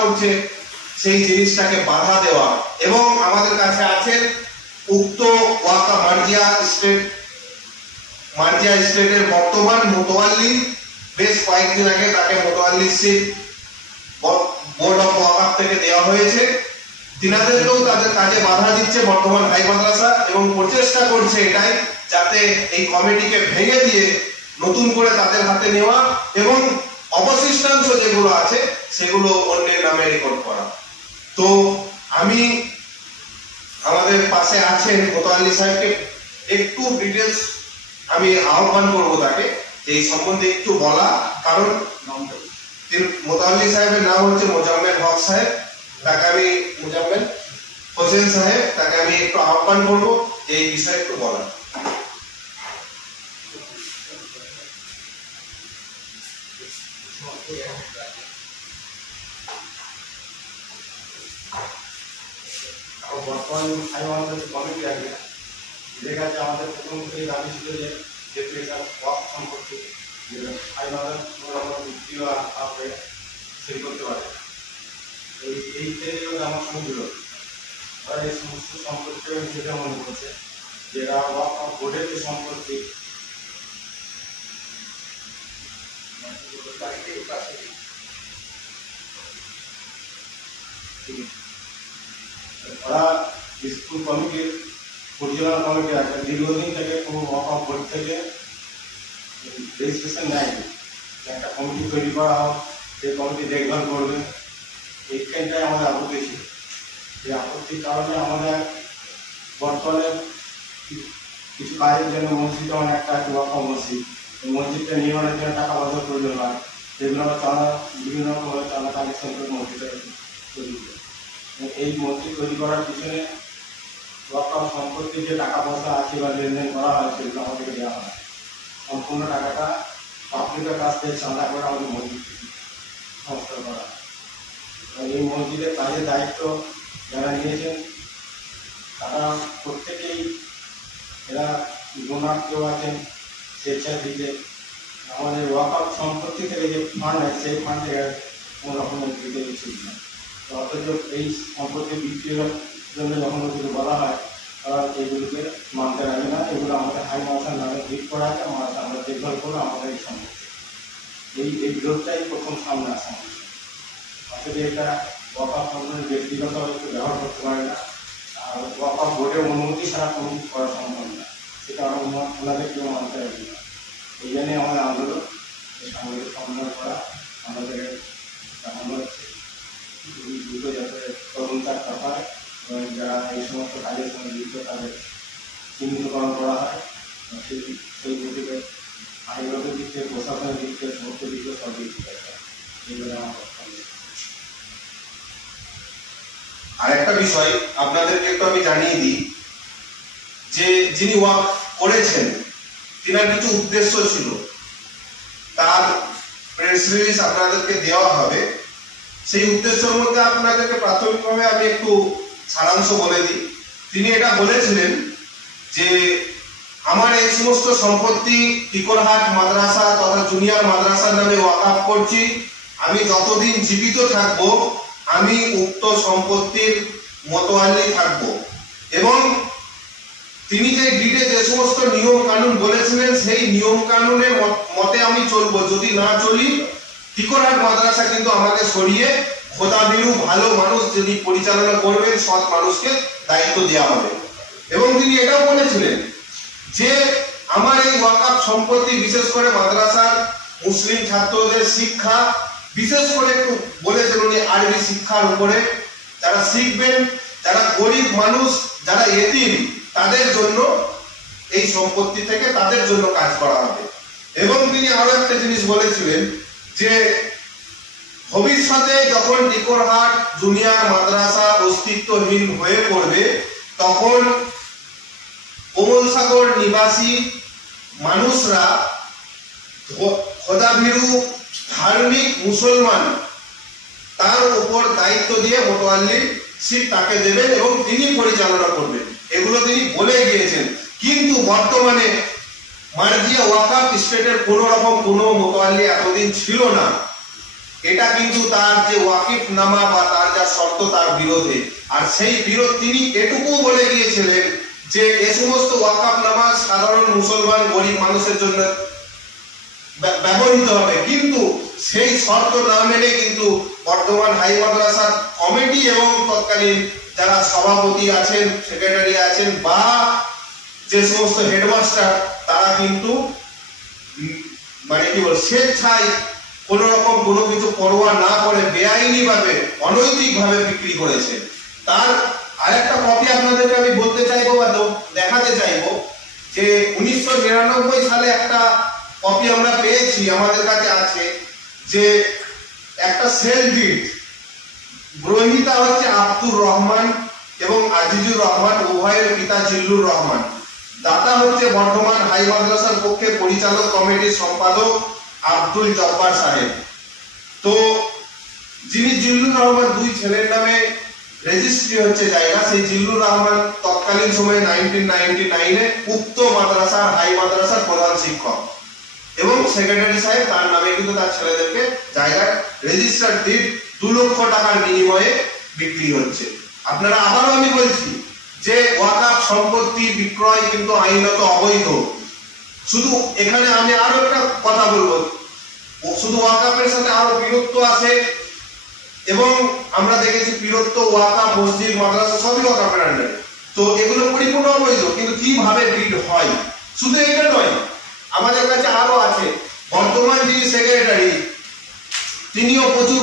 করছে সেই জিনিসটাকে বাধা দেওয়া। এবং আমাদের কাছে আছেন উক্ত ওয়াকা মার্জিয়া স্টেটের বর্তমান মোতোয়াল্লি, বেশ কয়েকদিন আগে তাকে মোতোয়াল্লিশিপ বোর্ড অফ ওয়াকাফ থেকে দেওয়া হয়েছে। তিনাদেরকেও তাদের কাজে বাধা দিচ্ছে বর্তমান হাই মাদ্রাসা, এবং প্রচেষ্টা করছে এটাই যাতে এই কমিটিকে ভেঙে দিয়ে নতুন করে তাদের হাতে নেওয়া এবং অবশিষ্টাংশ যেগুলো আছে সেগুলো অন্যের নামে রেকর্ড করা। তো আমি আমাদের পাশে আছেন মোতাল্লি সাহেবকে একটু ডিটেলস আমি আহ্বান করবো তাকে এই সম্বন্ধে একটু বলা, কারণ মোতাল্লি সাহেবের নাম হচ্ছে মোজাম্মেল হক সাহেব, তাকে আমি মোজাম্মেল হোসেন সাহেব, তাকে আমি একটু আহ্বান করবো এই বিষয়ে একটু বলা। বর্তমান কমিটি আছে, এদের কাছে আমাদের প্রথম থেকে দাবি ছিল যে যেহেতু এটা ওয়াক সম্পত্তি সেল করতে পারে, এই আমার সঙ্গে বিরোধ। তারা এই সমস্ত সম্পত্তি যেটা মনে করছে যেটা ওয়াক বোর্ডের যে সম্পত্তি ওরা স্কুল কমিটির পরিচালনা কমিটি আছে, দীর্ঘদিন থেকে কোনো ওয়াকফ বোর্ড থেকে রেজিস্ট্রেশন নেয়নি। একটা কমিটি তৈরি করা হোক, সেই কমিটি দেখভাল করবে, এইখানটাই আমাদের আপত্তি ছিল। এই আপত্তির কারণে আমাদের বর্তমানে কিছু কাজের জন্য মসজিদ যেমন একটা আছে ওয়াকফ মসজিদ, এই মসজিদটা নির্মাণের জন্য টাকা পয়সা প্রয়োজন হয়, সেগুলো আমরা চাঁদা বিভিন্ন রকমভাবে চাঁদা কালেকশন করে মসজিদটা তৈরি করি। এই মসজিদ তৈরি করার পিছনে ওয়াকফ সম্পত্তির যে টাকা পয়সা আছে বা লেনদেন করা হয় সেগুলো আমাদেরকে দেওয়া হয়। সম্পূর্ণ টাকাটা পাবলিকের কাছ থেকে চাঁদা করে আমাদের মসজিদ সংস্কার করা হয়। এই মসজিদের কাজের দায়িত্ব যারা নিয়েছেন তারা প্রত্যেকেই এরা ডোনার কেউ আছেন স্বেচ্ছাসেবী। আমাদের ওয়াকফ সম্পত্তি থেকে যে ফান্ড আছে সেই ফান্ড থেকে কোনো রকমের দিতে উচিত না। অথচ এই সম্পত্তি বিক্রির জন্য যখন ওগুলো বলা হয় তারা এইগুলোকে মানতে রাখে না। এগুলো আমাদের হাই মাদ্রাসার নামে ঠিক করা আছে, আমরা দেখভাল করবো আমাদের এই সম্পত্তি। এই বিরোধটাই প্রথম সামনে আসা। আসলে এটা ওয়াকফ সম্পত্তি ব্যক্তিগত একটু ব্যবহার করতে পারে না, আর ওয়াকফ বোর্ডের অনুমতি ছাড়া কোনো করা সম্ভব না, সেটা আমরা ওনাদের কেউ মানতে রাখি না। এই জন্যই আমাদের আন্দোলন, এই সাংবাদিক সম্মেলন করা আমাদের দেখানো হচ্ছে দ্রুত যাতে তদন্তার হয় এবং যারা এই সমস্ত কাজের সঙ্গে যুক্ত তাদের চিহ্নিতকরণ করা হয়। সেই দিকে আইনগত দিক থেকে, প্রশাসনের দিক থেকে, সমস্ত দিক থেকে সব দিক থেকে এইগুলো আমার আরেকটা বিষয় আপনাদেরকে একটু আমি জানিয়ে দিই যে যিনি ওয়াকফ করেছেন তিনার কিছু উদ্দেশ্য ছিল, তার প্রেস রিলিজ আপনাদেরকে দেওয়া হবে। সেই উদ্দেশ্যের মধ্যে আপনাদেরকে প্রাথমিকভাবে আমি একটু সারাংশ বলে দিই। তিনি এটা বলেছিলেন যে আমার এই সমস্ত সম্পত্তি টিকরহাট মাদ্রাসা তথা জুনিয়র মাদ্রাসার নামে ওয়াকফ করছি। আমি যতদিন জীবিত থাকব আমি উক্ত সম্পত্তির মোতোয়াল্লি থাকব, এবং তিনি যে ডিডে যে সমস্ত নিয়ম কানুন বলেছিলেন সেই নিয়ম কানুনের মতে আমি চলবো। যদি না চলি টিকরহাট মাদ্রাসা কিন্তু আমাকে সরিয়ে খোদাবিরু ভালো মানুষ যিনি পরিচালনা করবেন সৎ মানুষকে দায়িত্ব দেওয়া হবে। এবং তিনি এটাও বলেছিলেন যে আমার এই ওয়াকফ সম্পত্তি বিশেষ করে মাদ্রাসার মুসলিম ছাত্রদের শিক্ষা, বিশেষ করে একটু বলেছেন উনি আরবি শিক্ষার উপরে, যারা শিখবেন, যারা গরিব মানুষ, যারা এতিম, তাদের জন্য এই সম্পত্তি থেকে তাদের জন্য কাজ করা হবে। এবং তিনি আরো একটা জিনিস বলেছিলেন যে ভবিষ্যতে যখন টিকরহাট জুনিয়র মাদ্রাসা অস্তিত্বহীন হয়ে পড়বে তখন কোমলসাগর নিবাসী মানুষরা খোদাভীরু ধার্মিক মুসলমান তার উপর দায়িত্ব দিয়ে মোতোয়াল্লিশিপ তাকে দেবেন এবং তিনি পরিচালনা করবেন, এগুলো তিনি বলে গিয়েছেন। কিন্তু বর্তমানে মার্জিয়া ওয়াকফ স্টেটের কোন রকম কোনো মোতোয়াল্লি এতদিন ছিল না। এটা কিন্তু তার যে ওয়াকিফ নামা বা তার যা শর্ত তার বিরোধে। আর সেই বিরোধ তিনি এটুকু বলে গিয়েছিলেন যে এ সমস্ত ওয়াকফ নামা সাধারণ মুসলমান গরিব মানুষের জন্য ব্যবহৃত হবে, কিন্তু সেই শর্ত না মেনে কিন্তু বর্তমান হাই মাদ্রাসার কমিটি এবং তৎকালীন যারা সভাপতি আছেন, সেক্রেটারি আছেন বা যে সমস্ত হেডমাস্টার, তারা কিন্তু মানে কি বল স্বেচ্ছায় কোন রকম কোনো কিছু পরোয়া না করে বেআইনি ভাবে অনৈতিক ভাবে বিক্রি করেছে। তার আরেকটা কপি আপনাদেরকে আমি বলতে চাইবো বা দেখাতে চাইবো যে 1999 সালে একটা কপি আমরা পেয়েছি, আমাদের কাছে আছে, যে একটা সেল ডিড, গ্রহীতা হচ্ছে আব্দুর রহমান এবং আজিজুর রহমান, উভয়ের পিতা জিল্লুর রহমান, দাতা হচ্ছে বর্তমান হাই মাদ্রাসার পক্ষে পরিচালক কমিটির সম্পাদক আব্দুল জব্বার সাহেব। তো যিনি জিল্লুর রহমান, দুই ছেলের নামে রেজিস্ট্রি হচ্ছে জায়গা, সেই জিল্লুর রহমান তৎকালীন সময়ে 1999-এ উক্ত মাদ্রাসার হাই মাদ্রাসার প্রধান শিক্ষক এবং সেক্রেটারি সাহেব, তার নামে কিন্তু তার ছেলেদেরকে জায়গায় রেজিস্টার ডিড 2 লক্ষ টাকার বিনিময়ে বিক্রি হচ্ছে। আপনারা আবারও আমি বলছি যে ওয়াকফ সম্পত্তি বিক্রয় কিন্তু আইনত অবৈধ। শুধু এখানে আমি আরো একটা কথা বলবো, শুধু ওয়াকফের সাথে আরো বিরক্ত আছে এবং আমরা দেখেছি বিরক্ত ওয়াকফ মসজিদ মাদ্রাসা সবই ওয়াকফের আন্ডারে। তো এগুলো পরিপূর্ণ অবৈধ, কিন্তু কিভাবে ডিড হয় শুধু এটা নয়, আমাদের কাছে আরো আছে। বর্তমান যিনি সেক্রেটারি তিনিও প্রচুর